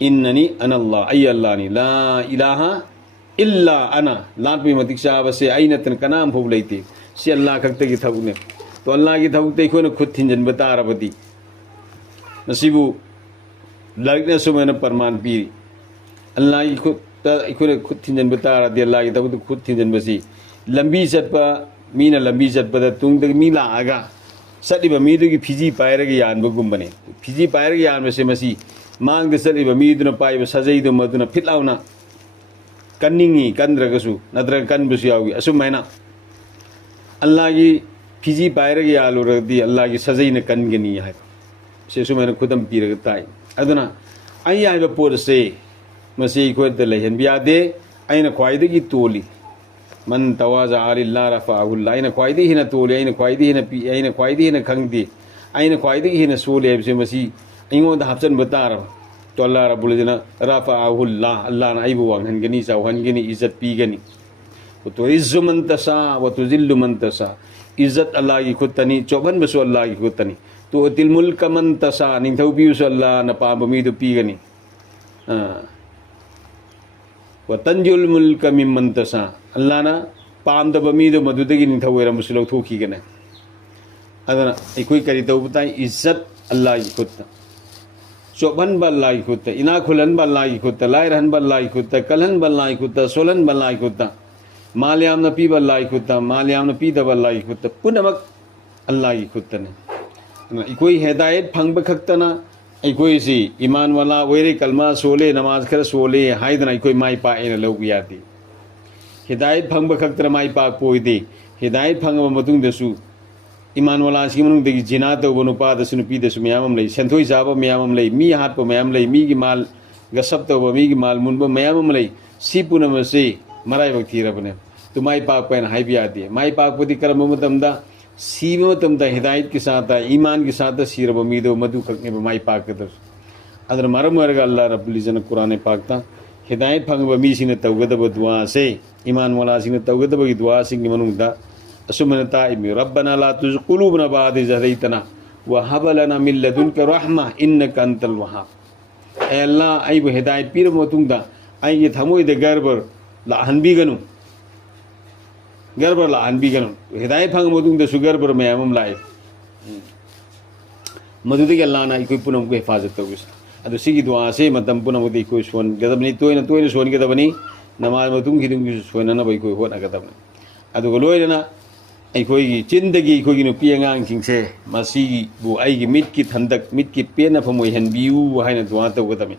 इन्ननी अनल्लाह आई अल्लाह नि ला इलाहा इल्ला अना लाट में मतिक चाब से आई नतन कनाम फुब लेते से अल्लाह खक्ते की थबुने तो अल्लाह की थबुते इखोन खुद थिंजन बता रबदी नसीबु लाइकने सुमन परमान पीरी अल्लाह की खुद इखोन खुद थिंजन बता रदी अल्लाह की थबुते खुद थिंजन बसी लंबी चटपा मीना लंबी चटपा तुंग तक मीला आगा सटिबा मीदुगी फिजी पायरगे यानबगुंबने फिजी पायरगे यानबसे मसी मांग दे सटिबा मीदुना पाइबा सजैदो मदुना फिटलाउना कन्निंगी कंद्रगसु नद्रग कन्बसु यावी असुमायना अल्लाह की फिजी पायरगे यालुरदी अल्लाह की सजैना कनगनी है से सुमायना खुदम पीरग ताई अदुना आई आइबा पोरसे मसी खोद लेहन बियादे आइना ख्वाइदगी तोली मन तवाजा आलिल्लाह रफाहुल्लाह आइना ख्वाइदी हिना तोली आइना ख्वाइदी हिना पी आइना ख्वाइदी हिना खंगदी आइना ख्वाइदी हिना सोले से मसी इंगोद हप्सन बतार तो अल्लाह रब्बुल इज्जत रफाहुल्लाह अल्लाह ना आइबु वांगनगनी चावनगनी इज्जत पीगनी तो इज्जु मन तसा व तुजिल्लु मन तसा इज्जत अल्लाह की खुदतनी चौबन बसु अल्लाह की खुदतनी तो तिल मुल्क मन तसा निंथौ पियुस अल्लाह न पाब मीदु पीगनी व तंजुल मुल्क मिम्मन तसा अल्लाह ना पाम दब मीदु मधुदगी निंथौ वेरा मुसलौ थोखीगने अदना इकोई करी तौबताई इज्जत अल्लाह की खुदता चौबन बल्ला की खुदता इना खुलन बल्ला की खुदता लाइरहन बल्ला की खुदता कलहन बल्ला की खुदता सोलन बल्ला की खुदता माल्याम न पी बल्ला की खुदता माल्याम न पी दबल्ला की खुदता पुनमक अल्लाह की खुदता ने इकोई हिदायत फंग बखक्तना इकोई सी ईमान वाला वेरे कलमा सोले नमाज खर सोले हाइदना इकोई माई पाए न लोग यादी हिदायत फंग बखक्तना माई पाक पोइदे हिदायत फंग मतुंग दसु ईमान वाला सी मनुंग देगी जिना तो बनुपा दसु नुपी दसु मयामम लई सेंथोई जाबा मयामम लई मी हाथ प मयाम लई मी की माल गसब तो मी की माल मुनब मयामम लई सी पुनम से मराई वक्ती रबने तो माई पाक पैन हाई भी आती है माई पाक पति कर्म मतमदा सीब मतमदा हिदायत के साथ ईमान के साथ सीरब मीदो मधु खकने माई पाक दस अदर मरम वर्ग अल्लाह रब्बुल इज्जत कुरान पाकता हिदायत फंगब मी सिने तौगदब दुआ से ईमान वाला सिने तौगदब की दुआ सिंग मनुदा असुमन ताइबि रब्बना ला तुज़िग़ क़ुलूबना बअद इज़ हदैतना व हब लना मिन लदुनका रहमा इन्नका अंतल वहाब ए अल्लाह आई वो हिदायत पीर मतुंगदा आई ये थमोय दे गरबर ला हनबीगनु गरबर ला हनबीगनु हिदायत फंग मतुंगदा सुगरबर मयामम लाए मधुदे अल्लाह ना कोई पुनम को हिफाजत तौगिस अदु सिगी दुआ से मतम पुनम को कोई सोन गदबनी तोयना तोयना सोन गदबनी नमाज मतुंग हिदुंग सोनना बै कोई होना गदबनी अदु लोयना अखोगी चिंदगी अखोगी नुपी आंगांसिंगसे मसीबु आइगी मिटकी थंदक मिटकी पेना फमोय हनबियु हाइना दुआ तौगदमे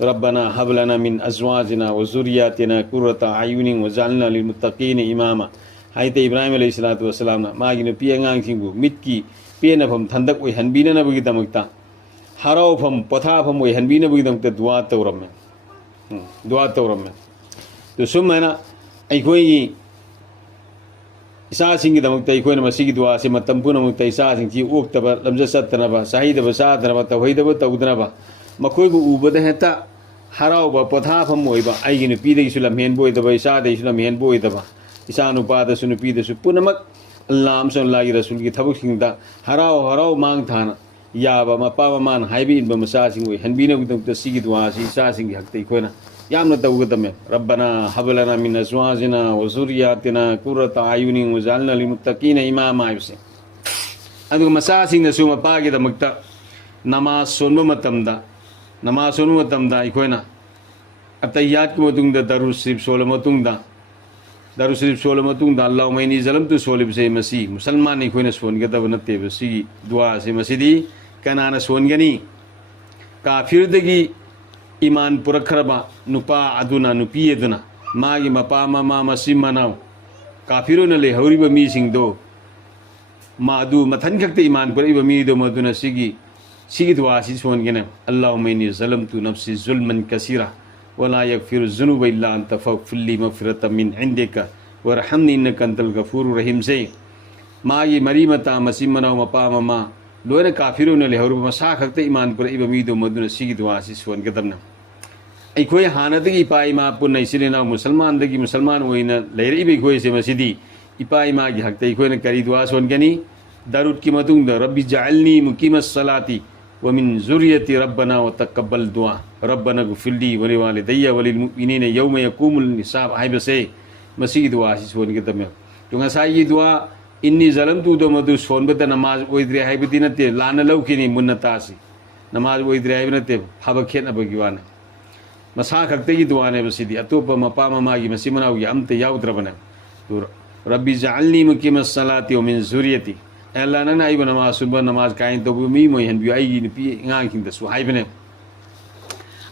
रब्बना हब लना मिन अज़वाजिना व ज़ुर्रिय्यातिना कुर्रता अयुनिन वजअलना लिलमुत्तक़ीन इमामा हाइते इब्राहिम अलैहिस्सलातु वस्सलाम ना मागी नुपी आंगांसिंगबु मिटकी पेना फम थंदक ओय हनबिननबगी दमकता हराव फम पथा फम ओय हनबिनबगी दमकता दुआ तौरमे तो सुमना अखोगी इसासिंगी दमकता इखोयना मसीगी दुआ से मतम पुनमुक्ता इसासिंगी ओक्तबा लमजा सत्तनबा साहिदबा सादनबा तवहिदबा तौदनबा मखोयबु उबदा हेता हरावबा पथाफम ओइबा आइगी नुपीदगिसु लमहेनबो ओइदबा इसादगिसु लमहेनबो ओइदबा इसा नुपादसु नुपीदसु पुनमक अल्लाह अल्लाह रसूल की थबकसिंगदा हराव मांग थाना याबा मपा ममान हाइबी इनबा मसासिंग ओइ हनबीनबुदमक्ता सिगी दुआ से इसासिंगी हक्ता इखोयना यामना तौगदमे रब्बना हब लना मिन अज़वाजिना व ज़ुर्रिय्यातिना कुर्रता अयुनिन वजअलना लिलमुत्तक़ीन इमामा आइबसे अदु मसासिंगसु मपागी दमक्ता नमाज सोनबा मतमदा इखोयना अतहियात की मतुंगदा दरुद शरीफ सोल मतुंगदा अल्लाहुम्मा इन्नी ज़लमतु सोलिबसे मसी मुसलमान इखोयना सोनगदब नत्तेबा सिगी दुआ से मसीदी कनाना सोनगनी काफिरदगी ईमान पुरखरबा नुपा अदुना नुपी अदुना मागी मपा ममा मसी मनाव काफिरोना ले हौरिबा मीसिंगदो मादु मथन खक्ते ईमान पुरइबा मीदो मदुना सिगी दुआ सि सोनगेने अल्लाहुम्मा इन्नी ज़लमतु नफ्सी ज़ुल्मन कसीरा वला यगफिरु ज़ुनूबा इल्ला अंत फ़ग़फ़िर ली मग़फ़िरतम मिन इंदिका वरहमनी इन्नका अंतल गफ़ूरुर रहीम से मागी मरी मता मसी मनाव मपा ममा लोयना काफिरोना ले हौरिबा मसा खक्ते ईमान पुरइबा मीदो मदुना सिगी दुआ सि सोनगदबना अखोई हानदगी इपा इमा पुन्ना इसिलेना मुसलमानदगी मुसलमान ओइना लेरइबा अखोई से मसिदी इपा इमा की हक्ते अखोइना करी दुआ सोनगनी दरुद की मतुंगदा रब्बी जअलनी मुकीमस सलाती वमिन ज़ुर्रियती रब्बना व तक़ब्बल दुआ रब्बना ग़फ़िरली व लिवालिदैया व लिलमुमिनीना यौम यक़ूमुल हिसाब हाइबसे मसीगी दुआ सि सोनगदमे तो ngसाई दुआ इन्नी ज़लमतु दो मदु सोनबद नमाज ओइद्रे हाइबदि नते लाना लौखिनी मुन्ना तासी नमाज ओइद्रे हाइब नते फाब खेतनबगी वाने मसा खक्तगी दुआने बसिदी अतोप मपा ममागी मसी मनाउगी अमते याउद्रबने तो रब्बी जअलनी मुकीमस सलाति व मिन ज़ुर्रियती अल्लाह नन आइब नमाज सुबह नमाज काइन तो मी मोय हनबि आइगी नुपि ngang दा सु हाइबने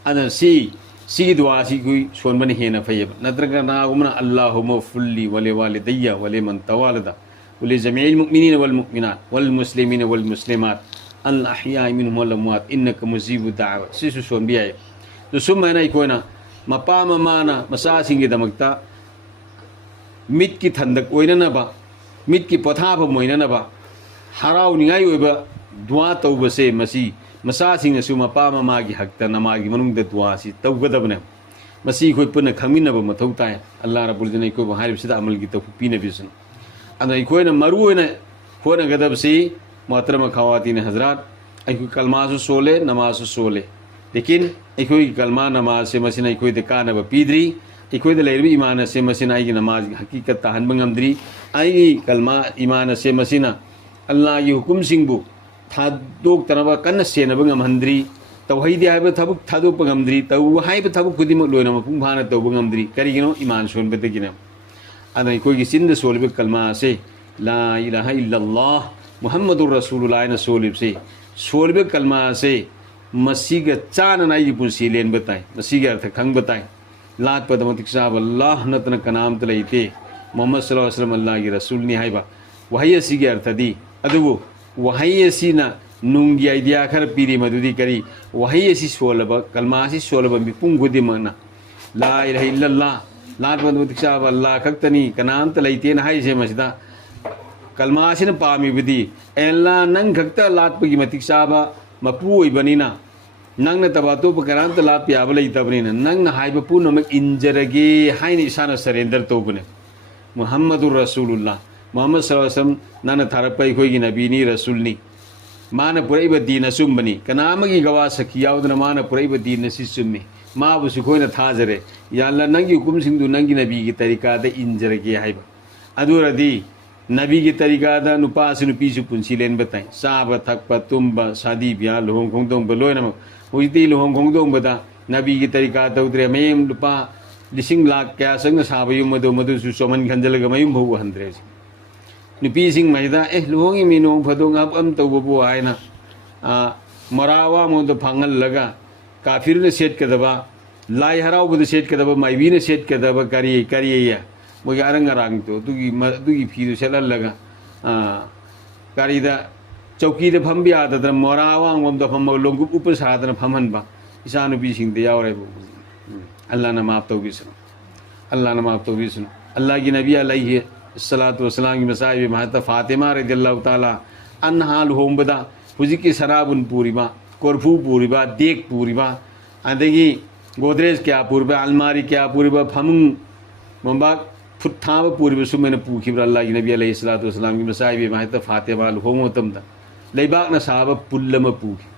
अन सी दुआ सी कुई सोनबन हेना फयब नत्रगा नागुमना अल्लाहुम्मा फुल्ली व लिवालिदैया व लिमन तवालदा व लिजमीइल मुमिनीन वल मुमिनात वल मुस्लिमीन वल मुस्लिमात अल अहयाइ मिनहुम वल अमवात इन्नका मुजीबु दावा सिसु सोनबि आइ तो सुमना इकोना मपा ममाना मसा सिंगी दमकता मिट की थंदक ओइननबा मिट की पथाब मोइननबा हराउनिङाइ ओइबा दुआ तौबसे मसी मसा सिंगसु मपा ममागी हक्ता नमागी मनुंग दुआ सि तौगदबने मसी खोइ पुन खमिनब मथौ ताय अल्लाह रब्बुल इज्जत को हारिबसिदा अमल की तौफीक बिसन अना इकोइना मरु ओइना होना गदबसी मोहतरम खवातीन हजरात अइकु कलमासु सोले नमाजु सोले लेकिन अइकोइ कलमा नमाज से मसिना इकोइ द कानब पीद्री इकोइ द लेरबि ईमान से मसिना आइगी नमाज हकीकत ताहन बंगमद्री आइगी कलमा ईमान से मसिना अल्लाह की हुकुम सिंबु थादोक तनबा कन्न सेनब ngमहंद्री तौहैदि हाइब थबुक थादोप ngमद्री तौ हाइब थबुक खुदिमक लोइना मपुंग फाना तौब ngमद्री करिगिनो ईमान सोनबदगिना अना इकोइ सिंद सोलबे कलमा से ला इलाहा इल्लल्लाह मुहम्मदुर रसूलुल्लाह न सोलिब से सोलबे कलमा से मसीग चान नाई पुंसी लेन बताए मसीग अर्थ खंग बताए लात पदमतिक साहब अल्लाह नतन कनाम तलैते मोहम्मद सल्लल्लाहु अलैहि वसल्लम अल्लाह की रसूल नि हाइबा वही असीगे अर्थ दी अदुबु वही असीना नुंगी आइडिया खर पीरी मदुदी करी वही असी सोलब कलमा असी सोलब मिपुंग गुदिमना ला इलाहा इल्लल्लाह लात पदमतिक साहब अल्लाह खक्तनी कनाम तलैते न हाइसे मसदा कलमा असिन पामी बिदी एल्ला नंग खक्ता लात पगी मतिक साहब मपु ओइबनिना नंग न तबातो पकरान त लात प्याब लैतबनिना नंग न हाइब पुनमक इंजरगे हाइन इसाना सरेंडर तोबने मुहम्मदुर रसूलुल्लाह मोहम्मद सल्लल्लाहु अलैहि वसल्लम नाना थारपै खोगी नबीनी रसूलनी माना पुरैब दीन सुमबनी कनामगी गवा सखी यावदना माना पुरैब दीन सि सुम्मी माबु सुखोइना थाजरे याल्ला नंगी हुकुम सिंधु नंगी नबी की तरीका द इंजरगे हाइब अदुरदी नबी की तरीका द नुपास नुपीसु पुंसी लेन बताई साब थकप तुंब शादी ब्याह लुहोंग खोंगदोंग लोइनम हुइती लुहोंग खोंगदोंग बदा नबी की तरीका तौद्रे मयम लुपा लिसिंग लाख क्या संग साब युम मदो मदुसु सोमन खंजलग मयम भौ हंद्रे नुपीसिंग महिदा लुहोंगी मीनोंग फदोंग अब तौबबु हाइना मरावा मोद फांगल लगा काफिर ने सेट कदबा लाई हराव बद सेट कदबा माइबी ने सेट कदबा करिया मोगी अरंग अरांग तो दुगी फीदु सेलल लगा कारीदा चौकी दे फम बिया ददर मरावा ngom da फम लोंगु उप सादन फमहनबा इसा नुपीसिंग दे यावरेबु अल्लाह न माफ तौबिसन अल्लाह न माफ तौबिसन अल्लाह की नबी अलैहि सलातु वसलाम की मसाइब महता फातिमा रदियल्लाहु ताला अनहाल होमबदा हुजी की सराबुन पूरीबा कोरफू पूरीबा देख पूरीबा अदगी गोदरेज क्या पूरीबा अलमारी क्या पूरीबा फमुंग मंबा फुत्थाब पूरीबा सुमेन पूखिब्रा अल्लाह की नबी अलैहि सलातु वसलाम की मसाइब महता फातिमा होमो तमदा लेबाक न साहब पुल्लम पूखि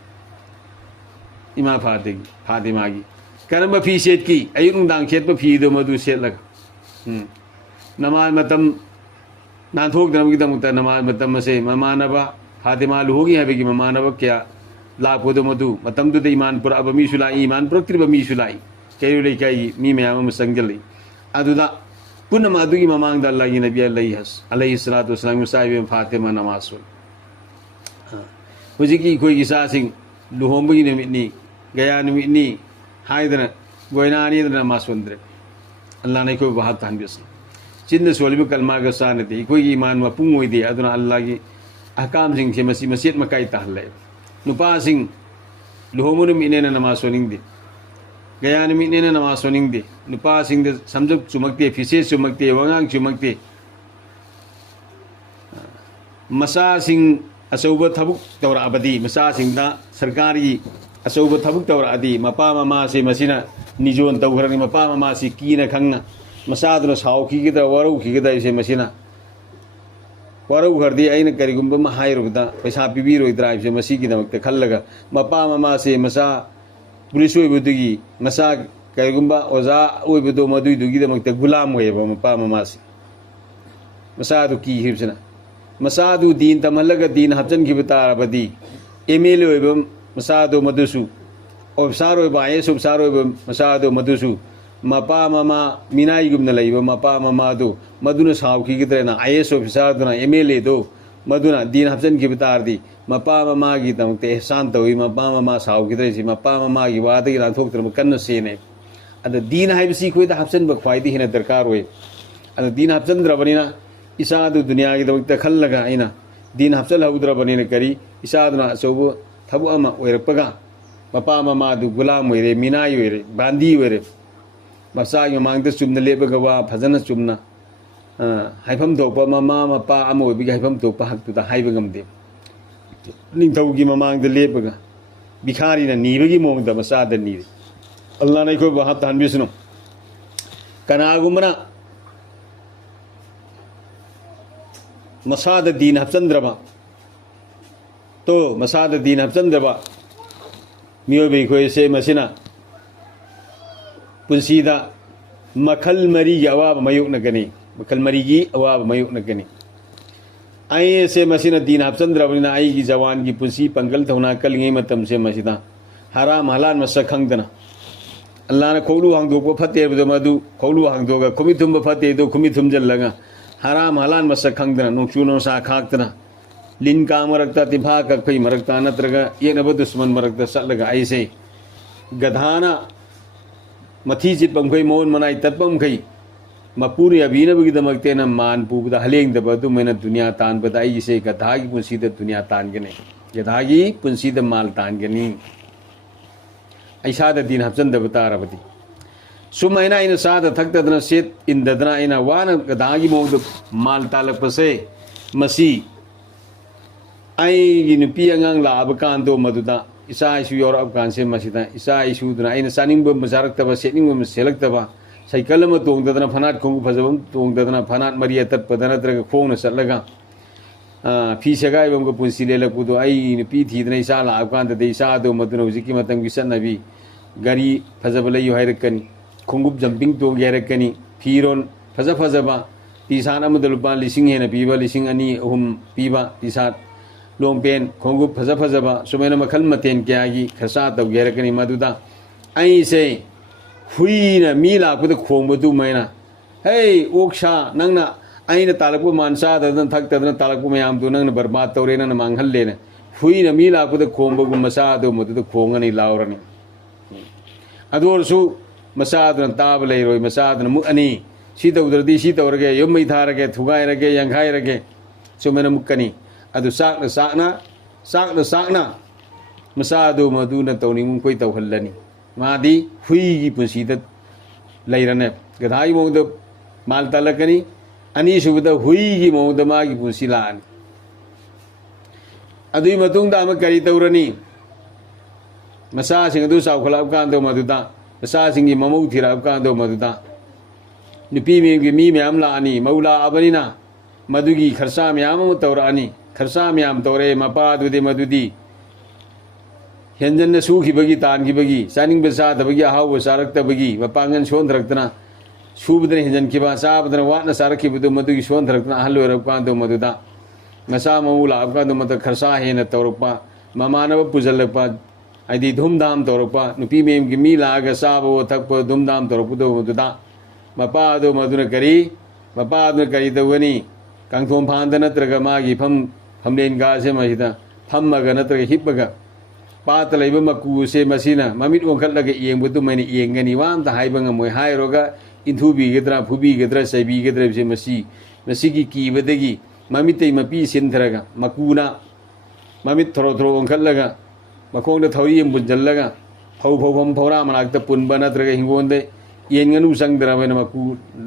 इमा फातिमा की करम फी सेट की अयुंग दांग सेट फी दो मधु सेट लग नमाज मतम नाथोक दम की दमुता नमाज मतम से ममानबा फातिमा लुहोगी है कि ममानबा क्या लाखो दो मधु मतम तो ईमान पुर अब मी सुलाई ईमान पुरक्त्रिब मी सुलाई कई लेकाई मी मयाम संगली अदुदा पुनः मादु की ममांग द अल्लाह की नबी अलैहि सलातु वसलाम साहिब फातिमा नमाज सुन हुजी की कोई ईसा सिंह लुहोंबगी निमितनी गया निमितनी हाइदना गोयनानी नमाज सुंदरे अल्लाह ने कोई बात तांबिस चिन्द सोलिब कलमा का सानती कोई ईमान मपुंग होइदे अदुना अल्लाह की अहकाम सिंह से मसी मसीद मकाई ताहले नुपा सिंह लुहोमुन मिनेना नमाज सुनिंदे गया मिनेना नमाज सुनिंदे नुपा सिंह दे समझक चुमकते फिसे चुमकते वंगांग चुमकते मसा सिंह असौब थबुक तौर अबदी मसा सिंह दा सरकार की असौब थबुक तौर अदी मपा ममा से मसीना निजोन तौरनी मपा ममा से कीना खंगा मसादुना साउखीगदा वरौखीगदा इसे मसिना वारौ खरदी अइना करिगुम्बा मा हाइरुबदा पैसा पिबिरोइद्रा हाइबसे मसीगिदमक्ते खल्लगा मपा ममा से मसा पुलिस ओइबदुगी मसा करिगुम्बा ओजा ओइबदो मदुइदुगिदमक्ते गुलाम ओइबा मपा ममा से मसादु की हिबसना मसादु दीन तमहल्लगा दीन हपचनखिबा तारबदी एमएलए ओइबा मसादु मदुसु ऑफिसर ओइबा आईएएस ऑफिसर ओइबा मसादु मदुसु मपा ममा मिनाइगुमना लइबा मपा ममादु मदुना सावखिगिद्रेना आईएएस ऑफिसर दुना एमएलए दो मदुना दीन हपचनखिबा तारदी मपा ममागी तमक्ते एहसान तौई मपा ममा सावखिद्रेसि मपा ममागी वादगी लांथोक्तरम कन्न सेने अद दीन हाइबसी खोइदा हपचनबा ख्वाइदी हेना दरकार ओइ अद दीन हपचनद्रबनिना इसादु दुनिया की दमक्ते खल्लगा आइना दीन हपचल हौद्रबनिना करी इसादुना अचौबो थबु अमा ओइरकपगा मपा ममादु गुलाम ओइरे मिनाई ओइरे बांदी ओइरे मसागी ममांगदा चुमना लेबगा वा फजना चुमना हाइफम थोकपा ममा मपा अमा ओइबिगा हाइफम थोकपा हक्तुदा हाइबा गमदे निंथौगी ममांगदा लेबगा भिखारीना नीबगी मोंगदा मसादा नीरे अल्लाह ने कोई वहां तानबिसनो कनागुमना मसाद दीन हपचंद्रबा तो मसाद दीन हपचंद्रबा मियोबी कोई से मसिना पुंसीदा मखल मरी की अवाब मयुक नगनी मखल मरी की अवाब मयुक नगनी आई से मसिना दीन हपचंद्रबनिना आई की जवान की पुंसी पंगल थौना कलंगे मतम से मसिदा हराम हलाल मसक खंगदना अल्लाह ने खोलू हांगदोक फते मधु खोलू हांगदोगा खुमी थुम फते दो खुमी थुम जल्लगा हराम हलाल मसक खंगदना नोचू नोसा खाक्तना लिन का मरकता तिफा कखई मरकता नत्रगा येनब दुश्मन मरकता सलगा ऐसे गधाना मथी चितपमखई मोन मनाई तत्पमखई मपूरी अबीनबगिदमक्तेना मान पुबदा हलेंगदब अदुमैना दुनिया तानबदा ऐसे गधागी पुंसीदा दुनिया तानगने गधागी पुंसीदा माल तानगनी ऐसाद दीन हपचंदब तारबदी सुमैना इन साद थक्तदना सेत इंददना इन वान गधागी मोद माल तालकपसे मसी आईगी नुपी अंगांग लाब कांदो मदुदा इसा इशु योरब कांसे मसिदा इसा इशु दुना इन सानिंग मजारक्तबा सेनिंग सेलक्तबा साइकल म तोंगदना फनाट खोंगु फजबम तोंगदना फनाट मरिया तत्पदना तरग खोंगना सलगा फी सगाई बम को पुंसी लेलकपुदो आई नुपी थीदना इसा लाब कांददे इसा दो मदुना हुजिकी मतम की सन्नबी गाड़ी फजब लयु हाइरकनी खोंगुप जंपिंग तोंगे हाइरकनी फीरोन फज फजबा टीसान अमद लुपा लिसिंग हेना पीबा लिसिंग अनी अहुम पीबा टीसात लोंग पेन खोंगुप फज फजबा सुमेना मखल मतेन क्यागी खसा तौगे हाइरकनी मदुदा आई से हुईना मी लापद खोंबदु मैना हे ओक्सा नंगना आईना तालकपु मानसा ददन थक्तदन तालकपु मयाम दु नंगना बर्बाद तौरे नंगना मांगहल्लेना हुईना मी लापद खोंबगु मसा दो मदुद खोंगनी लावरनी अदोरसु मसादन ताब लेरोय मसादन मुअनी सी तौदरदी सी तौरगे यमै थारगे थुगाइरगे यंखाइरगे सुमेना मुक्कनी अदु साकना मसादु मदुना तौनिंग कोई तौहल्लनी मादी हुईगी पुंसीद लेरने गधाई मोद माल तलकनी अनी सुबदा हुईगी मोद मागी पुंसी लानी अदुई मतुंगदा अम करी तौरनी मसासिंग अदु सावखलाब कांदो मदुदा मसासिंगी ममौ थिराब कांदो मदुदा नुपी मेमगी मी म्याम लानी मौला अबनिना मदुगी खरसा म्याम तौरानी खरसा म्याम तौरे मपादुदे मदुदी हेंजन सूखिबगी तानखिबगी चानिंग चादबगी अहाव चारक्तबगी मपांगन सोंधरक्तना सूबदन हेंजनखिबा चाबदन वाटना चारक्खिबदु मदुगी सोंधरक्तना अहल ओइरब कांदो मदुदा मसा ममौ लाब कांदो मद खरसा हेना तौरपा ममानब पुजलपा आदि धूमधाम तौरपा नुपी मेम की मी लाग साबो थकप धूमधाम तौरपदो मदुदा मपादो मदुना करी मपादुना करी तवनी कांथोम फांद नत्रगा मागी फमलेन गासे मसिदा फममगा नत्रगा हिपगा पात लैब मकू से मसिना ममित ओंखलगा येंबदु मैंने येंगनी वामता हाइबा ngमोय हाइरोगा इंथुबीगद्रा फुबीगद्रा सैबीगद्रा से मसीगी कीबदगी ममितै मपी सिनथरगा मकूना ममित थरो थरो ओंखलगा मखोंदा थौरी बुंजल्लगा फौफम फौरा मनाक्ता पुनबा नत्रगा हिंगोंदे येंगनु संगद्राबना मकू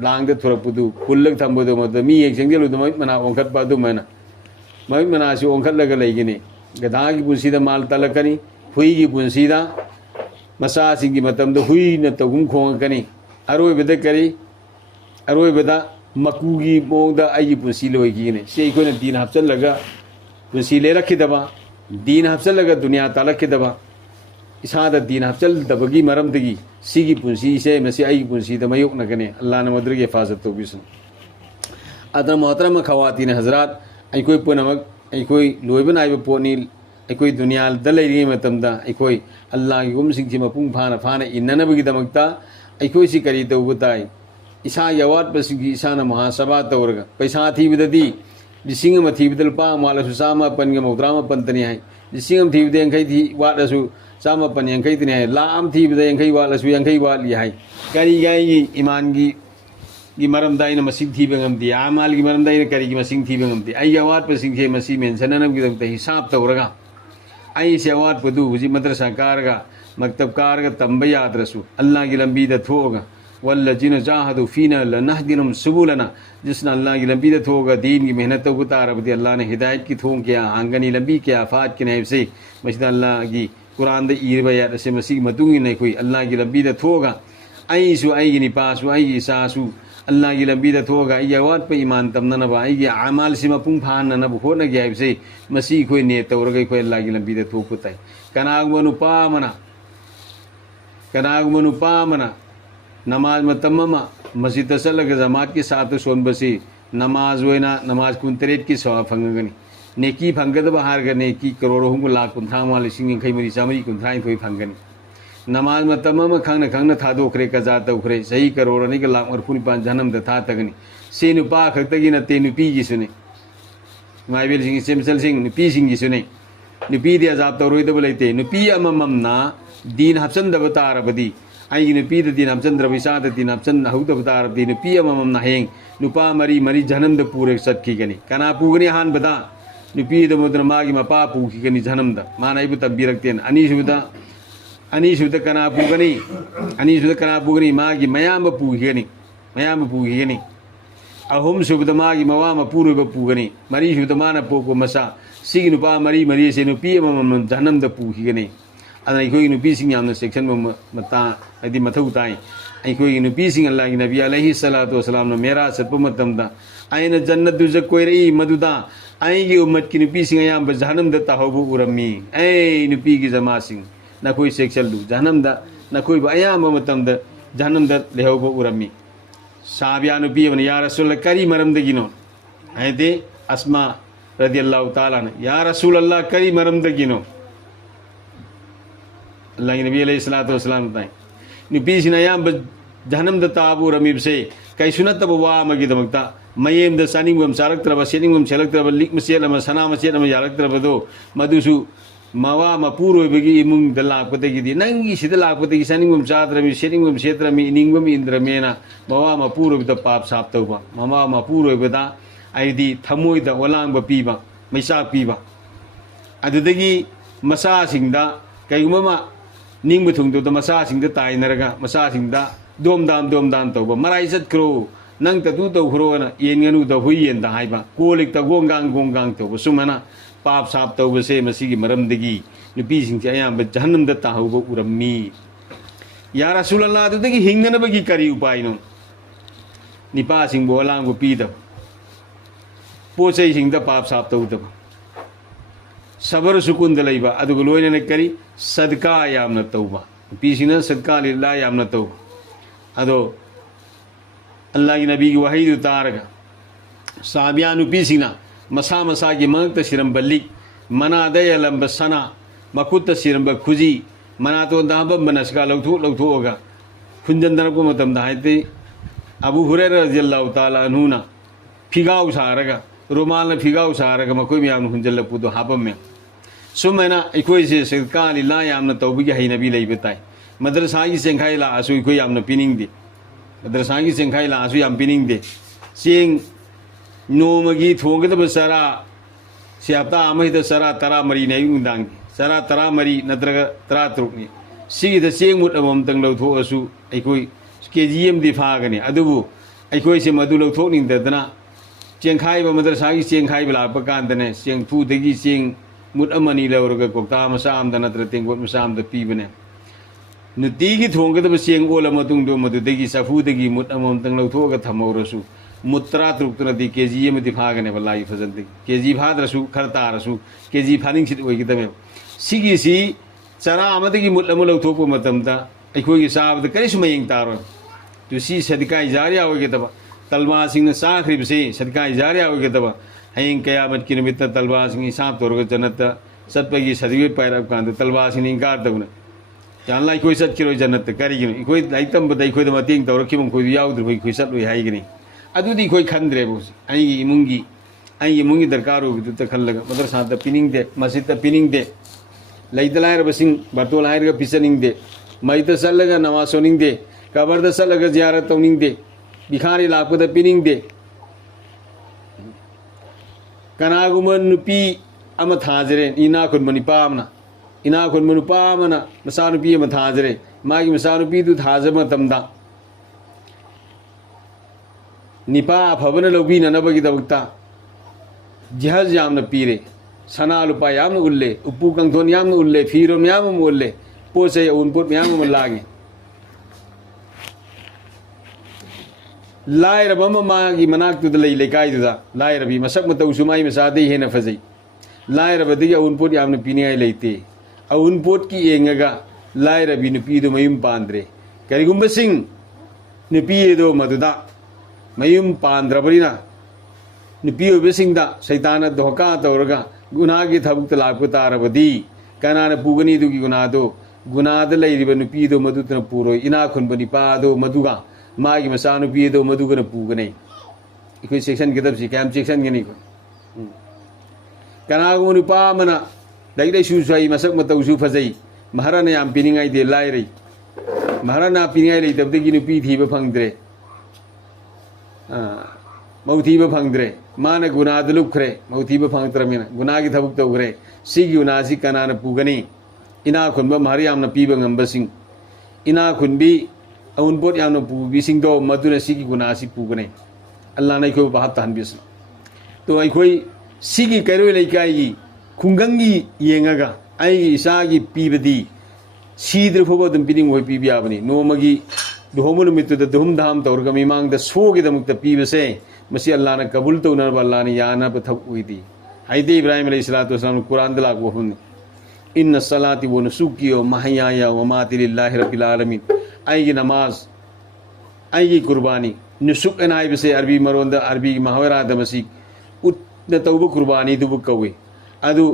लांगदा थोरपुदु पुल्लग थंबदो मद मी येंगजेलुदो ममित मना ओंखतपा अदु मैना ममित मनासि ओंखलगा लैगिनी गधागी पुंसीदा माल तलकनी हुईगी पुंसीदा मसासिंगी मतमदा हुईना तगुम खोंगकनी अरोइबदा करी अरोइबदा मकूगी मोंदा आई पुंसी लोईगीने से इकोने दीन हफ्चल लगा पुंसी ले रखी दबा दीन हफ्चल लगा दुनिया तालक के दबा इसादा दीन हफ्चल दबगी मरम दगी सीगी पुंसी से मसी आई पुंसी दमयुक नगने अल्लाह ने मदर की हिफाजत तो बिसन अदर मोहतरम खवातीन हजरात अकोई पुनमक अकोई लोइबन आइब पोनी अकोई दुनिया दलैरी मतमदा अकोई अल्लाह की गुमसिंग मपुंग फाना फाना इन्ननबगीदमक्ता अकोई सी करी तौबताई इसा यवाट बसिंगी इसाना महासभा तौरगा पैसा थीबददी लिसिंग अमा थीबद लुपा मालसु चामा पनगा मौद्रामा पंतनी है लिसिंग अमा थीबद यंखै थी वाटलसु चामा पन यंखै तनी है लाम थीबद यंखै वाटलसु यंखै वाटली है करी गाई ईमान की मरमदाइन मसिंग थीब ngамdi आमाल की मरमदाइन करी की मसिंग थीब ngамdi आई यवाट बसिंग के मसी मेंशन नबगीदमता हिसाब तौरगा आई से यवाट पदु हुजी मदरसा कारगा मकतब कारगा तंब यादरसु अल्लाह की लंबी द थोगा वल्लजीन जाहदु फीना लनहदिनहुम सुबुलना जिसने अल्लाह की लंबी द थोगा दीन की मेहनत तो उतारबदी अल्लाह ने हिदायत की थों किया आंगनी लंबी के आफात के नैब से मस्जिद अल्लाह की कुरान द ईरबया से मसी मतुंगी नहीं कोई अल्लाह की लंबी द थोगा आई सु आई की निपासु आई की सासु अल्लाह की लंबी द थोगा यवात पे ईमान तमना नबा आई की अमाल से मपुंग फान नब होना गया से मसी कोई ने तौरगा कोई अल्लाह की लंबी द थोक पुताई कनागमनु पामना नमाज मतम्मा मस्जिद चलग जमात के साथ सोनबसी नमाज होना नमाज कुंतरेट की सवा फंगगनी नेकी फंगद बहार नेकी करोड़ों को लाख कुंथा मा लिसिंग यंखै मरी चामरी कुंथा थोई फंगनी नमाज मतम्मा खंगना खंगना थादोखरे कजा तौखरे सही करोड़ नहीं लाख मरफू निपान जन्म था तगनी से नुपा खक्तगी नते नुपीगीसुने माइबेल सिंह सेमसल सिंह नुपीसिंगीसुने नुपीदी अजाब तौरोइदब लेते नुपी अमममना दीन हप्चंदब तारबदी आई नुपी दीन हप्चंद्रब इसाद दीन हप्चंद हौदब तारबदी नुपी अमममना हेंग नुपा मरी मरी जन्मद पूरे सत्खीगनी कना पुगनी अहानबदा नुपी दमुद्र मागी मपा पुखीगनी जन्मद मानाइबु तब्बीरक्तेन अनीसुद कना पुगनी मागी मयाम पुखीगनी अहुम सुबद मागी मवा मपूर्व पुगनी मरी सुद माना पोको मसा सिगी नुपा मरी मरी से नुपी अममम जन्मद पुखीगनी अदना अखोई नुपीसिंग यामना सेक्शन मता हदी मथौ ताई अखोई नुपीसिंग अल्लाह की नबी अलैहि सलातु वसलाम न मेरा सत्प मतमदा आइना जन्नत दुज कोइरई मदुदा आइगी उम्मत की नुपीसिंग याम जहन्नम द ताहबु उरमी ए नुपी की जमासिंग नकोई सेक्शन लु जहन्नम द नकोई अयाम मतमद जहन्नम द लेहबु उरमी साबिया नुपी वन या रसूल करी मरम दगिनो आयते अस्मा रदियल्लाहु ताला न या रसूल अल्लाह करी मरम दगिनो अल्लाह के नबी अलैहिस्सलातु वस्सलाम बताएं नुपीसिना याम जहन्नम द ताबु रमीब से कैसुनतब वा मगिदमक्ता मयेम द सानिंगम सारक्त्रब सेनिंगम सेलक्त्रब लिक मसेल अम सना मसेल अम यारक्त्रब दो मधुसु मवा मपूरोइबगी इमुंग द लाकपतगी नंगी सिद लाकपतगी सानिंगम चात्रमी सेनिंगम सेत्रमी इनिंगम इंद्रमेना मवा मपूरोइब द पाप साप तौबा मवा मपूरोइबदा आइदी थमोइ द वलांग पीबा मैसा पीबा अदुदगी मसासिंगदा कैगुममा निंग थुंग तो मसासिंग ताइनरगा मसासिंग दोम दाम तौब मराई चत्रो नंग तू तौखरोना येंगनु द हुयेन द हाइबा कोलिक त गोंगांग तौब सुमना पाप साप तौब से मसीगी मरमदगी नुपीसिंग से अयाम जहन्नम द ताहौब उरम्मी या रसूल अल्लाह दुदगी हिंगनबगी करी उपायनो निपासिंग बोलांग को पीद पोचै सिंग द पाप साप तौब सबर सुकून दलैबा अदुग लोयना करी सदका यामना तौबा पीसिना सदका लिल्लाह यामना तौबा अदो अल्लाह की नबी की वही उतारगा साबिया नुपीसिना मसा मसा की मंगत सिरम बल्लिक मना दयलंब सना मकुत सिरम खुजी मना तो दाब मनसका लौथोगा खुंजंदन को मतम दाइते अबू हुरैरा रज़ियल्लाहु ताला अन्हुना फिगाउ सारगा रुमाल फिगाउ सारगा मकोई मियाम हुंजल्लपुदो हापम में सुमना इकोई से सदका लिल्लाह यामना तौबगी है नबी लई बताई मदरसा की सेंखाई ला आसु इकोई यामना पिनिंग दे मदरसा की सेंखाई ला आसु याम पिनिंग दे सेंग नोमगी थोंगदब सरा से हप्ता आमहिद सरा तरा मरी नहीं उंदांग सरा तरा मरी नत्रग तरा तरुकनी सिगिद सेंग मुट अमम तंग लौथो असु इकोई केजीएम दिफागने अदुबु इकोई से मधु लौथोनिंग ददना चेंखाई ब मदरसा की चेंखाई लाप कांदने सेंग फुदगी सेंग मुट अमनी लौरग कोक्ता मसाम द नत्र तेंगोट मसाम द पीबने नुतीगी थोंगदब सेंग ओला मतुंग दो मदुदगी सफुदगी मुट अमम तंग लौथोगा थमौरसु मुत्रा तुरुक्तुनदी केजी अमदी फागने बलाई फजनदी केजी फाद्रसु खरतारसु केजी फानिंग सिट ओइगिदमे सिगिसी चरा अमदगी मुल्लमु लौथोकु मतमदा अखोगी साबद करिसु मयिंग तारो तो सी सदका इजारिया ओइगिदबा तलवा सिंह साखरिबसे सदका इजारिया ओइगिदबा हयिंग कयामत की निमित्त तलवा सिंह हिसाब तोरग जन्नत सतपगी सर्टिफिकेट पाइरब कांद तलवा सिंह इंकार तबना जानला कोई सत किरो जन्नत करिगिनो कोई लाइतम बदai कोई मतेंग तौरखिम कोई याउद्र कोई सत लोई हाइगिनी अदुदी कोई खंद्रे बोस आई इमुंगी दरकार होगी तो खल्लगा मदरसा द पिनिंग दे मस्जिद द पिनिंग दे लैदलायर बसिंग बर्तोल हायर पिसनिंग दे मैत सल्लगा नमाज सोनिंग दे कबर द सल्लगा जियारत तौनिंग दे बिखारी लाप द पिनिंग दे कनागुमन नुपी अम थाजरे इना खुन मनि पामना इना खुन मनु पामना मसा नुपी अम थाजरे मागी मसा नुपी दु थाजम तमदा निपा अफबन लौबीननबगिदमक्ता जहज यामन पीरे सना लुपा यामन उल्ले उपु कंथोन यामन उल्ले फीरोम यामन उल्ले पोसे उनपुट यामन लागे लायरबम मागी मनाक्तुद लेकाइदुदा लायरबी मसक मतौसु माई मसादे हेन फजै लायरबदगी उनपुट यामन पीनियाय लेते उनपुट की एंगगा लायरबी नुपीदु मयुम पांद्रे करिगुंबसिंग नुपीदो मदुदा मयुम पांद्रबरिना नुपी ओबेसिंगदा सैतान धोका तौरगा गुनागी थबुक लाप तारबदी कनाना पुगनी दुगी गुनादो गुनाद लैरिबा नुपीदो मदुतन पुरो इना खुनबनी पादो मदुगा मागी मसा नुपीदो मदुगन पुगने इकोई सेक्शन गिदबसि कैम सेक्शन गनी को कनागु नुपा मना दैदै सुसुई मसक मतौसु फजै महाराना याम पिनिंगाई दे लाइरै महाराना पिनिंगाई लैतबदगी नुपी थीबा फंगद्रे मौथीब फंगद्रे मान गुनाद लुखरे मौथीब फंगत्रमिना गुनागी थबुक तौग्रे सिगी गुनासी कनाना पुगनी इना खुनबा महरी यामना पीबा ngambasing इना खुनबी अउनपोट यामना पुबिसिंग दो मदुना सिगी गुनासी पुगने अल्लाह ने को बात तहनबिस तो अखोई सिगी कैरो लेकाई खुंगंगी येंगागा आई इसागी पीबदी सीद्र फोबो दम पिनिंग होई पीबियाबनी नोमगी दुहोमुल मित्तुद धूमधाम तौरगा मिमांग द सोगिदमुक्त पीबसे मसी अल्लाह ने कबूल तौनब अल्लाह ने याना बथक हुईदी हाइदे इब्राहिम अलैहिस्सलातु वस्सलाम कुरान दलाक वहुन इन्न सलाती व नुसुकी व महयाया व माती लिल्लाहि रब्बिल आलमीन आईगी नमाज आईगी कुर्बानी नुसुक अनाइबसे अरबी मरोंद अरबी महवरा दमसी उतन तौब कुर्बानी दुबु कवे अदु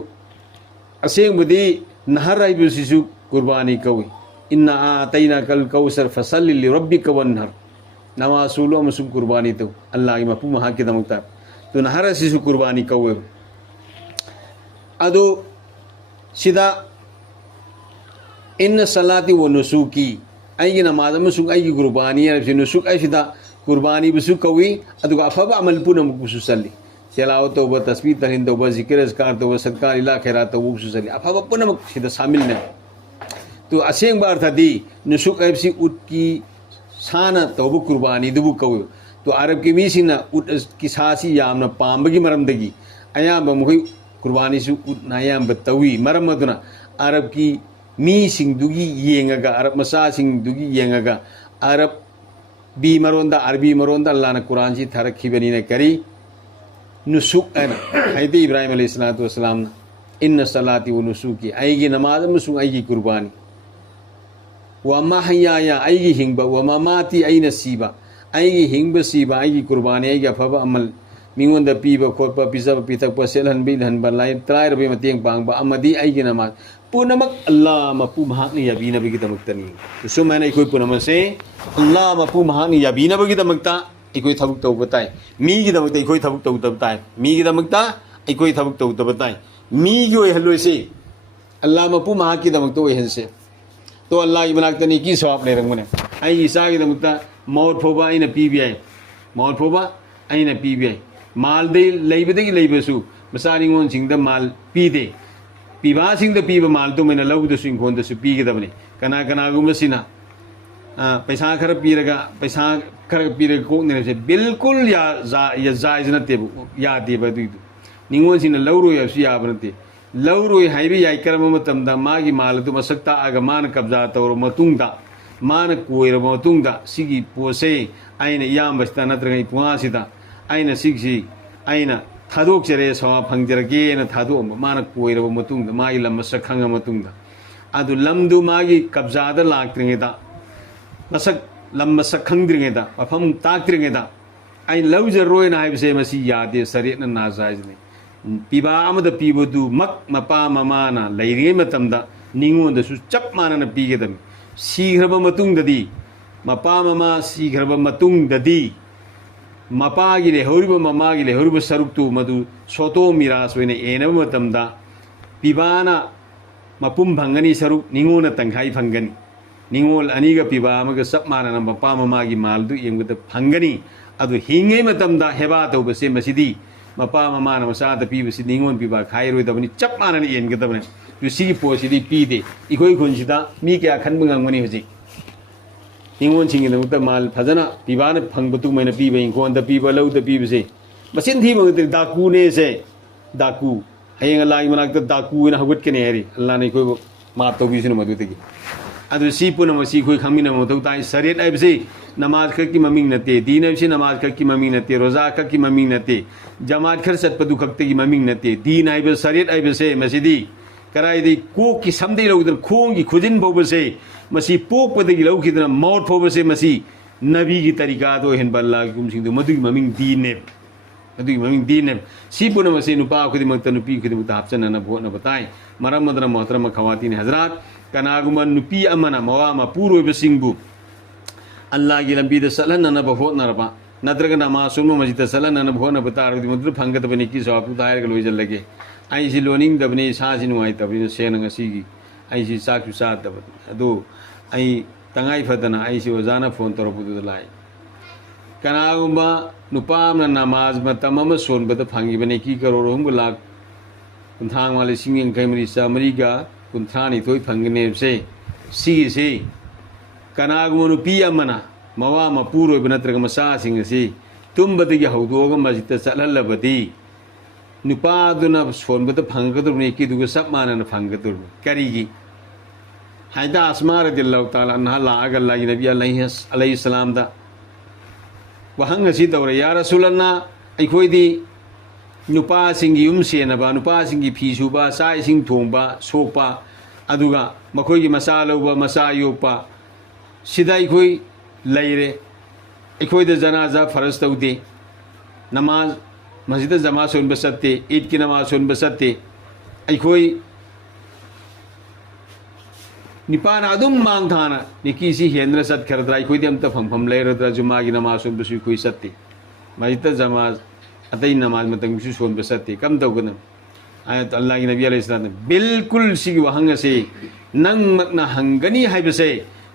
असेंबदी नहर आइबसिसु कुर्बानी कवे इन्ना आतैना कल कौसर फसल्लि लिरब्बिक वन्हर नमासुलो मसुम कुर्बानी तो अल्लाह की मफू महा के दमकता तो नहर सिसु कुर्बानी कवे अदो सिदा इन सलाती व नुसुकी आई नमाज मसुक आई कुर्बानी है नुसुक आई सिदा कुर्बानी बसु कवी अदुगा अफबा अमल पुनम कुसु सल्ली चलाओ तो ब तस्बीह तहरीन तो ब जिक्र अज़कार तो ब सदका इला खैरात तो कुसु सल्ली अफबा पुनम सिदा शामिल ने तो असेंग बार था दी नुसुक ऐसी उट की साना तौबु कुर्बानी दुबु कवे तो अरब की मीसिना उट की सासी यामना पांबगी मरमदगी अयाम मुखै कुर्बानी सु उट नायाम बतवी मरमदुना अरब की मीसिंग दुगी येंगागा अरब मसा सिंग दुगी येंगागा अरब बी मरोंदा अरबी मरोंदा अल्लाह ने कुरान जी थरखी बनी ने करी नुसुक अन हैदे इब्राहिम अलैहिस्सलातु वस्सलाम इन्न सलाती व नुसुकी आईगी नमाज मसु आईगी कुर्बानी वमा हयाया आईगी हिंगबा वमा माती आईना सीबा आईगी हिंगबा सीबा आईगी कुर्बानी आईगी अफबा अमल मिंगोंदा पीबा खोपा पिजब पिथक सेलहन बिधन बलाई त्राय रबे मतेंग पांगबा अमदी आईगी नमाज पुनमक अल्लाह मपू महानी याबीनबगी दमक्तनी तो सो मैंने कोई पुनम से अल्लाह मपू महानी याबीनबगी दमक्ता इकोई थबुक तो बताए मी की दमक्ता इकोई थबुक तो बताए मी की दमक्ता इकोई थबुक तो बताए मी की ओय हलो से अल्लाह मपू महा की दमक्ता ओय हंसे तो अल्लाह की मनाक्तनी की सवाब ले रंगने आई ईसा की दमक्ता मौत फोबा आईना पीबीआई मौत फोबा आईना पीबीआई माल दे लेबदगी लेबसु मसारिंगोन सिंगद माल पीदे पीबा सिंगद पीबा माल तो मैंने लौदसु इंखोंदसु पीगदबने कना कनागुमसिना पैसा खर पीरगा पैसा खर पीरगा कोकने से बिल्कुल या जायज नते यादे बदुइदु निंगोन सिना लौरो यासु याबनते लौरो हाइबे याई करम मतमदा मागी माल तो मसक्ता आगा मान कब्जा तौर मतुंगदा मान कोइरब मतुंगदा सिगी पोसे आइना इयामबस्ता नत्रगा इपुआसिदा आइना सिगसी आइना थादोक्चरे सवा फंगजरगेना थादोम मान कोइरब मतुंगदा मागी लम मसक खंगा मतुंगदा अदु लमदु मागी कब्जादा लाक्त्रिंगेदा मसक लम मसक खंगद्रिंगेदा मफम ताक्त्रिंगेदा आई लौजरोयना हाइबसे मसी यादे सरेना नाजाइजने पीबा अमद पीबदु मक मपा ममाना लैरिगे मतमदा निंगोंदसु चप मानना पीगेदम सीग्रब मतुंगददी मपा ममा सीग्रब मतुंगददी मपागी लेहौरिब ममागी लेहौरिब सरुक्तु मदु सोतो मिरास ओइने एनब मतमदा पीबाना मपुम भंगनी सरुक निंगोना तंखाई फंगनी निंगोल अनीगा पीबा अमग सब मानना मपा ममागी मालदु येंगद फंगनी अदु हिंगे मतमदा हेबा तौबसे मसिदी मपा ममाना मसाद पीबसी निंगोन पीबा खाइरोइदबनी चप मानना येंगदबने युसिगी पोसिदी पीदे इखोई खुनसिदा मी क्या खनब ngamgani हजि निंगोन सिंगिदमत माल फजना पीबाना फंगबतु मैना पीबे इंकोंदा पीबा लौदा पीबसे मसिन थी मगते दाकुने से दाकू हयेंग लाइ मनाकत दाकू ना हगुटकने हेरि अल्लाह ने कोई माफ तौबिसिन मदुतगी अदु सी पुनमसी कोई खमिना मथौ ताई शरीयत आइबसे नमाज खकी ममिंग नते दीन आइबसे नमाज खकी ममिंग नते रोजा खकी ममिंग नते जमात खर सतपदु खक्तगी ममिंग नते दीन आइबे शरीयत आइबसे मसिदी कराइदी को की समदे लौदन खोंग की खुजिन बोबसे मसी पोकपदगी लौखिदना मौत फोबसे मसी नबी की तरीका दो हेन बल्ला गुमसिंग मदुगी ममिंग दीन ने मदुगी ममिंग दीन ने सी पुनमसे नुपा खुदिमत नुपी खुदिमत हापचनना भोना बताई मरम मदरा मोहतरम खवातीन हजरात कनागुमा नुपी अमना मवा मपुरोइबसिंगबु अल्लाह की लंबी सलहनब होनरबा नत्रगा नमाज सुनब मस्जिद सलहनब होनब तारगदि मदु फंगदबनि की जवाब तायरग लोइजल्लगे आइसी लोनिंगदबनि सासि नुवाइतबनि सेनंग सिगी आइसी चाकु चादब अदु आई तंगाई फदना आइसी ओजाना फोन तोरबुदु लाई कनागुमा नुपामना नमाज मतम अम सोनबद फंगिबने की करोड़ हुम लाख कुंथांग वाले सिंगिंग कैमरी चामरीगा कुंथ्रानी थोई फंगने से सिगी से कनागुमा नुपी अमना मवा मपुरोइब नत्रगा मसासिंग से तुम्बदगी हौदोग मस्जिद चलहल्लबदी नुपादुना सोनबद फंगदुरने की दुग सब मानना फंगदुर करीगी हायदा अस्मा रदियल्लाहु ताला अन्हा लाग अल्लाह की नबी अलैहि सलाम दा वहंग सी तौर या रसूलल्लाह अखोइदी नुपा सिंगी युम सेनबा नुपा सिंगी फी सुबा सा इसिंग थोंबा सोपा अदुगा मखोइगी मसा लौबा मसा योपा सिदा अखोइ लैरे अखोइदा जनाजा फरज तौदे नमाज मस्जिद जमा सोनब सत्ते ईद की नमाज सोनब सत्ते अखोइ निपाना अदुम मांग थाना निकीसी हेंद्र सत खरद्रा अखोइदि अमता फंफम लैरद्रा जुमा की नमाज सोनब सु अखोइ सत्ते मस्जिद जमा अतई नमाज मतंगसु सोनब सत्ते कम तौगन आयत अल्लाह की नबी अलैहि सलाम बिल्कुल सिगी वहंग से नंग मकना हंगनी हाइबसे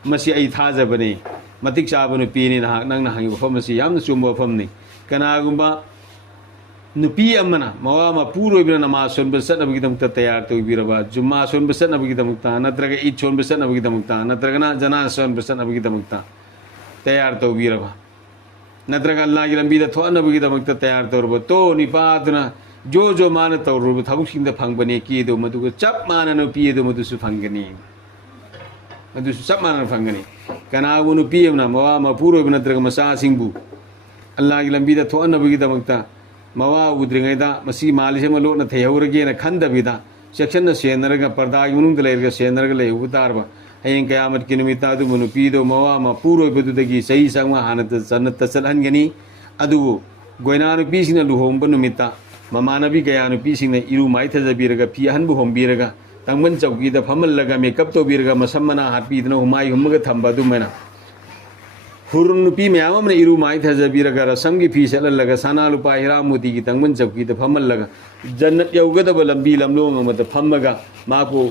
मसी आई थाजबने मतिक चाबनु पीनी नंग हंगी वफम से याम चुम वफमनी कनागुंबा नुपी अमना मवा मपुरोइबना नमाज सोनब सतनबगिदमता तैयार तौबिरबा जुम्मा सोनब सतनबगिदमता नत्रगा ईद सोनब सतनबगिदमता नत्रगना जना सोनब सतनबगिदमता तैयार तौबिरबा नत्रगा अल्लाह की लंबीदा थोनबगिदमता तैयार तौरबा तो निपादना जो जो मान तौरब थबुसिंद फंगबने कीदो मदुग चप माननो पीदो मदुसु फंगनी मदुसु चप माननो फंगनी कनागु नुपी अमना मवा मपुरोइबना नत्रगा मसासिंगबु अल्लाह की लंबीदा थोनबगिदमता मवा उद्रिंगैदा मसी मालिसे मलोना थेहौरगेना खंदबिदा सेक्शन सेनरगा पर्दागी मनुंग लेरगा सेनरगा लेहु तारबा हयें कयामत की निमित्ता अदु मनुपीदो मवा मपुरोइबदुदगी सही संगमा हानत जन्नत चलहनगनी अदु गोयना नुपीसिना लुहोंब नुमित्ता ममानबी गया नुपीसिना इरु माइथजबीरगा फी अहनबु होंबीरगा तंगमन चौकीदा फमलगा मेकअप तौबीरगा मसम्मना हाटपीदना हुमाई हुमगा थंबा दुमना हुरुन नुपी मैम ने इरु माई थजबीरगा रसम की फी चललगा सना लुपा हिरा मोती की तंगमन चौकीदा फमलगा जन्नत यौगदब लंबी लमलोंग मत फमगा माको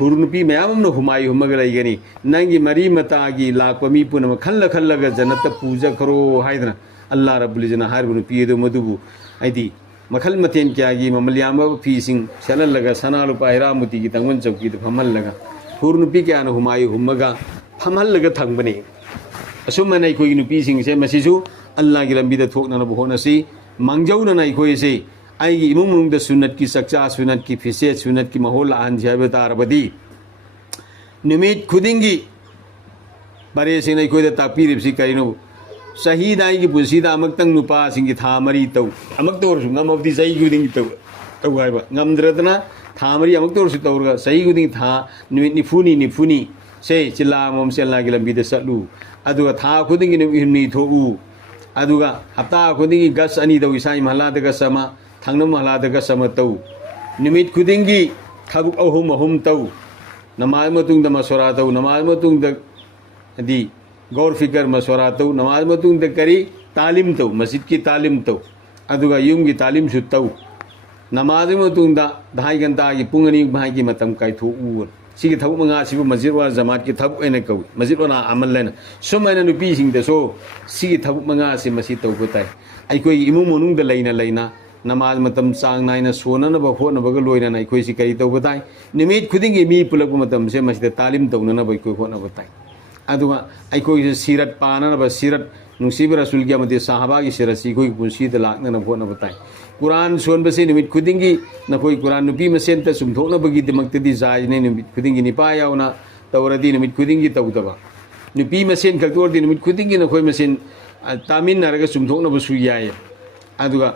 हुरुन नुपी मैम ने हुमाई हुमगा लैगनी नंगी मरी मतागी लाकपमी पुनम खल्ल खल्लगा जन्नत पूजा करो हाइदना अल्लाह रब्बुल इज्जत हारबु नुपीदो मदुबु आइदी मखल मतेन क्यागी ममलियाम फी सिंग चललगा सना लुपा हिरा मोती की तंगमन चौकीदा फमलगा हुरुन नुपी क्यान हुमाई हुमगा फमलगा थंगबने असुमन अखोई नुपीसिंगसे मसिसु अल्लाह की लंबीदा थोकनब होनसी मांगजौनना अखोइसे आइगी इमुंग मनुंगदा सुन्नत की सक्चा सुन्नत की फिसेट सुन्नत की महोल आन जाबे तारबदी निमित खुदिंगी मरे सिंह अखोद तापीरिबसी करिनो सही नाई की पुंसीदा अमक्तंग नुपा सिंह की था मरी तौ अमक तौरसु ngमबदी सही गुदिंग तौ तौ हाइबा ngमद्रदना था मरी अमक तौरसु तौरगा सही गुदिंग था निमित निफुनी से चिल्ला मोम सेल्ला की लंबी दे सलू अदुगा था खुदिंग नि थोउ अदुगा हप्ता खुदिंग गस अनि दौ इसाई महला दगा समा थांगनम महला दगा समा तौ निमित खुदिंग की थबुक अहुम तौ नमाज मतुंग द मसोरा तौ नमाज मतुंग द दी गौर फिकर मशवरा तौ नमाज मतुंग द करी तालीम तौ मस्जिद की तालीम तौ अदुगा युम की तालीम सु तौ नमाज मतुंग द 2 घंटा की पुंग अनि भाई की मतम काइथु उ सिगी थबुक मंगा सिबु मस्जिद वा जमात की थबुक एने कौ मस्जिद ओना अमल लेना सुमैना नुपी सिंग द सो सिगी थबुक मंगा से मस्जिद तौ बताई अइकोई इमु मनुंग द लेना नमाज मतम चांग नाइना सोननब होनबग लोइना अइकोई सि करी तौ बताई निमित खुदिंग की मी पुलक मतम से मस्जिद तालीम तौनना बइकोई होना बताई अदुगा अइकोई सिरत पाननब सिरत नुसीब रसूल की अमते साहबा की सिरत सिकोई पुंसी द लाकना होना बताई कुरान सोनबसे निमित खुदिंगी नकोई कुरान नुपी मसेन त सुमथोनबगी दिमक्तदी जायने निमित खुदिंगी निपा यावना तौरदी निमित खुदिंगी तौदबा नुपी मसेन खक्तोरदी निमित खुदिंगी नकोई मसेन तामिन नरगा सुमथोनबसु याय अदुगा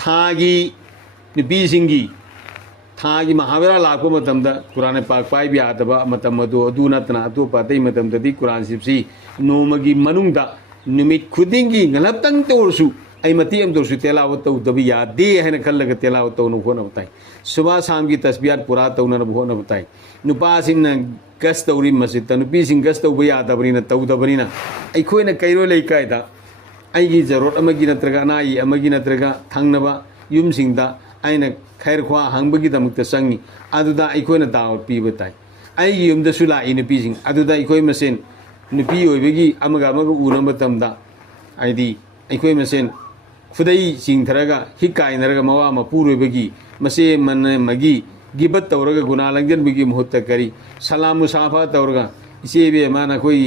थागी नुपी सिंगी थागी महावीरा लाको मतमदा कुरान पाक पाई भी आदबा मतम मदो अदु नतना अतो पातै मतमददी कुरान सिपसी नोमगी मनुंगदा निमित खुदिंगी ngलप्तंग तोरसु आई मती अम तोरसु तेलावत तौदबी यादे हैन खल्लग तेलावत तौनु होना बताई सुबह शाम की तस्बीहात पूरा तौना होना बताई नुपा सिंह गस तौरी मस्जिद त नुपी सिंह गस तौब यादबरिना तौदबरिना अइखोइना कैरो लेकायदा आइगी जरूरत अमगी नत्रगा नाई अमगी नत्रगा थांगनबा युम सिंहदा आइना खैर ख्वा हांगबगी दमक्ता संगी अदुदा अइखोइना दावत पीबा ताई आइगी युमदसु लाई नुपी सिंह अदुदा अइखोइ मसेन नुपी ओइबगी अमगा उनम तमदा आइदी अइखोइ मसेन खुदई सिंथरगा हिकाइनरगा मवा मपुरोइबगी मसे मन मगी गिबत तौरगा गुना लंगजनबगी मुहूर्त करी सलाम मुसाफा तौरगा इसेबे माना कोई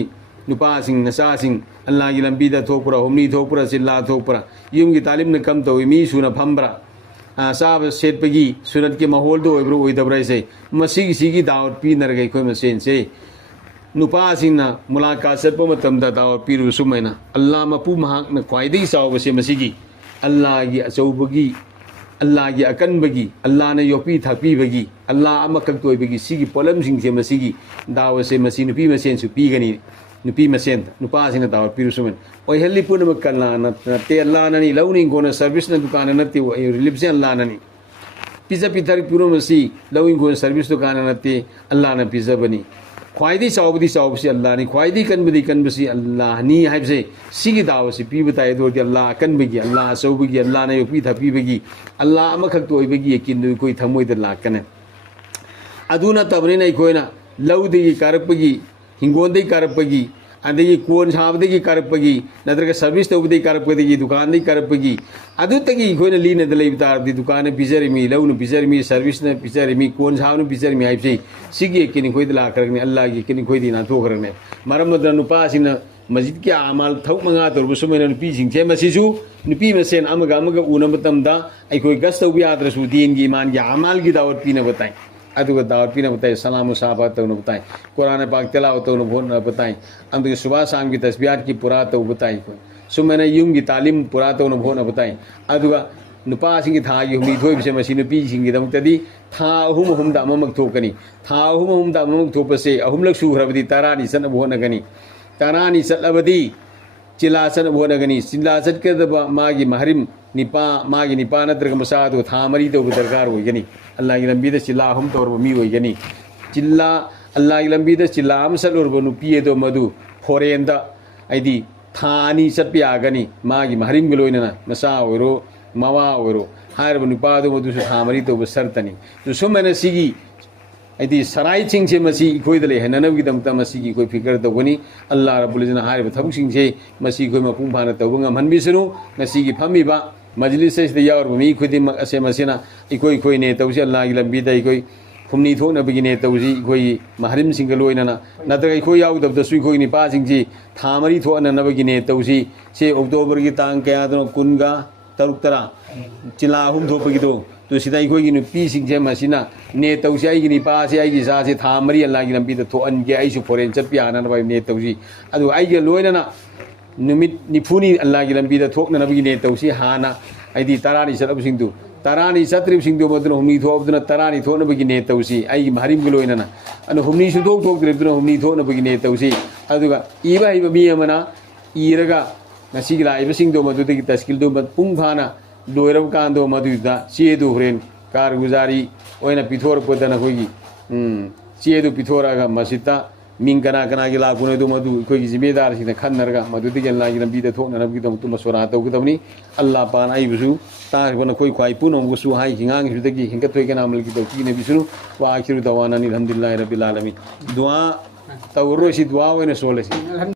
नुपा सिंह नसा सिंह अल्लाह की लंबी द थोपुरा हुमनी थोपुरा चिल्ला थोपुरा युम की तालीम न कम तो मी सुना फंबरा साब सेटपगी सुनत के माहौल दो ओइब्रो ओइदबरा से मसीगी सिगी दावत पी नरगा कोई मसेन से नुपा सिंह मुलाकात सत्प मतमदा दावत पीरु सुमैना अल्लाह मपु महाक न ख्वाइदगी सावबसे मसीगी अल्लाह की अचौबगी अल्लाह की अकनबगी अल्लाह ने योपी थापीबगी अल्लाह अमकक तोइबगी सिगी पोलम सिंह से मसीगी दावसे मसी नुपी मसेन सु पीगनी नुपी मसेन नुपा सिंह दावत पीरु सुमैन ओइहल्ली पुनम कल्ला नते अल्लाह ननी लौनी गोना सर्विस न दुकान नते रिलिफ से अल्लाह ननी पिज्जा पिथर पुरो मसी लौनी गोना सर्विस दुकान नते अल्लाह न पिज्जा बनी ख्वाइदी चावबसी अल्लाह ने ख्वाइदी कनबसी अल्लाह नी हाइबसे सिगी दावसे पीबताय दोरदी अल्लाह कनबगी अल्लाह चावबगी अल्लाह ने योपी थापीबगी अल्लाह अमखक तोइबगी यकिन कोई थमोइद लाकने अदुना तबरिना इखोइना लौदगी कारपगी हिंगोंदगी कारपगी अदगी कोन साबदगी कारपगी नद्रगा सर्विस तौबदगी कारपगी दुकानदगी कारपगी अदुतगी इखोइना लीना द लेबतारदी दुकान पिजरमी लौनु पिजरमी सर्विस न पिजरमी कोन साबनु पिजरमी हाइबसे सिगी किनि खोइद लाकरगने अल्लाह की किनि खोइदी ना थोखरगने मरमद नुपासिना मस्जिद के अमाल थौक मंगा तौरबु सुमैना नुपी सिंह मसिसु नुपी मसेन अमगा उन मतमदा अइखोइ गस तौबि याद्रसु दीन की ईमान की अमाल की दावत पीना बताई अदुगा दावत पीना बताई सलाम मुसाफा तौन बताई कुरान पाक तिलावत तौन बोन बताई अंदुगे सुबह शाम की तस्बीहात की पुरा तौ बताई सुमैना युम की तालीम पुरा तौन बोन बताई अदुगा नुपा सिंह था की हुमी थोइबसे मसी नुपी सिंह दमक्तदी था अहुम अहुमदा अममक थोकनी था अहुम अहुमदा अममक थोपसे अहुमलक सुहरबदी तरानी सनब होनगनी तरानी सलबदी चिला सनब होनगनी चिला सटकदबा मागी महरिम निपा मागी निपा नत्रग मसादो था मरी तो दरकार होगनी अल्लाह की लंबी चिल्ला अहुम तौरब मी होगनी चिल्ला अल्लाह की लंबी चिल्ला अम सलुरब नुपी दो मधु फोरेन आइदी था अनी चटप यागनी मागी महरिम गलोइना मसा ओरो मवा ओरो हारब नुपादो मधुसु था मरी तो सर्तनी तो सुमैना सिगी आइदी सराय चिंगसे मसी इखोइद ले हननबगिदमता मसी की कोई फिकर तौगनी अल्लाह रब्बुल इज्जत हारिब थबुसिंगसे मसी कोई मपुंग फाना तौब ngमहनबिसनु ngasi की फमीबा मजलिस से यावर मी खुदिम असे मसिना इखोइ खोइने तौसे अल्लाह की लंबीदा इखोइ खुमनी थोनबगिने तौसी इखोइ महरिम सिंगलोइना नतगा इखोइ याउदबदसु इखोइ निपा सिंगसी थामरी थोननबगिने तौसी से अक्टोबर की तांग कयादनो कुनगा तरुक तरा चिला अहुम थोपगिदो तो सिदा इखोगी नुपी सिंगसे मसिना ने तौसी आइगी निपा से आइगी सासे था मरी अल्लाह की लंबी तो अनगे आइसु फोरेन चटपि आना न बाई ने तौसी अदु आइगे लोइना नुमित निफुनी अल्लाह की लंबी दा थोकना नबी ने तौसी हाना आइदी तरानी चलब सिंदु तरानी सत्रिब सिंदु मदुन हुमनी थोबदुना तरानी थोना बगी ने तौसी आइगी महरिम गिलोइना अन हुमनी सुथोक थोकद्रिबदुना हुमनी थोना बगी ने तौसी अदुगा इबा इबा मी अमना Irga ngasi la iba singdo madu de taskil do pung phana loirab kan do madu da che do hren kar guzari oina pithor podana hogi che do pithora ga masita ming kana kana gi la gune do madu koi gi zimedar sina khannar ga madu de gen la gi bi de thok na bi do tu masura ta gu ni allah pan ai busu ta gona koi khwai pu no gu su hai hingang hi de gi hinga thoi ga namal gi do ki ne bisunu wa akhiru dawana alhamdulillah rabbil alamin dua tawro si dua wa ne sole si